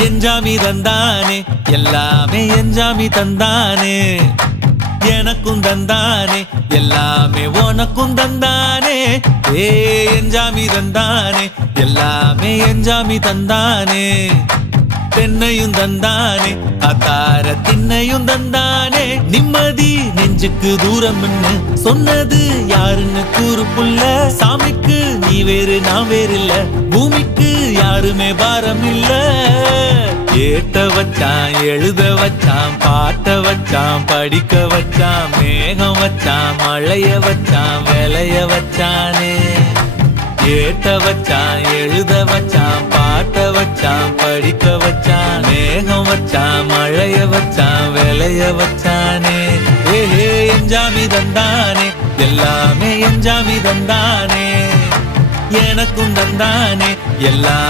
எஞ்சாமி தந்தானே எல்லாமே எஞ்சாமி தந்தானே எனக்கும் தந்தானே எல்லாமே உனக்கும் தந்தானே ஏ எஞ்சாமி தந்தானே எல்லாமே எஞ்சாமி தந்தானே தென்னையும் தந்தானே அத்தார திண்ணையும் தந்தானே நிம்மதி நெஞ்சுக்கு தூரம் சொன்னது யாருன்னு கூறு புள்ள சாமிக்கு நீ வேறு நான் வேறு இல்ல பூமிக்கு யாருமே பாரம் இல்ல ஏத்த வச்சான் எழுத வச்சான் பாட்ட வச்சான் படிக்க வச்சான் மேகம் வச்சான் மழைய வச்சான் விளைய வச்சானே ஏத்த வச்சான் எழுத வச்சான் பாட்ட வச்சான் படிக்க வச்சான் மேகம் வச்சான் மழைய வச்சான் விளைய வச்சானே ஏஹே எஞ்சாமி தந்தானே எல்லாமே எஞ்சாமி தந்தானே எனக்கும் தந்தானே எல்லாம்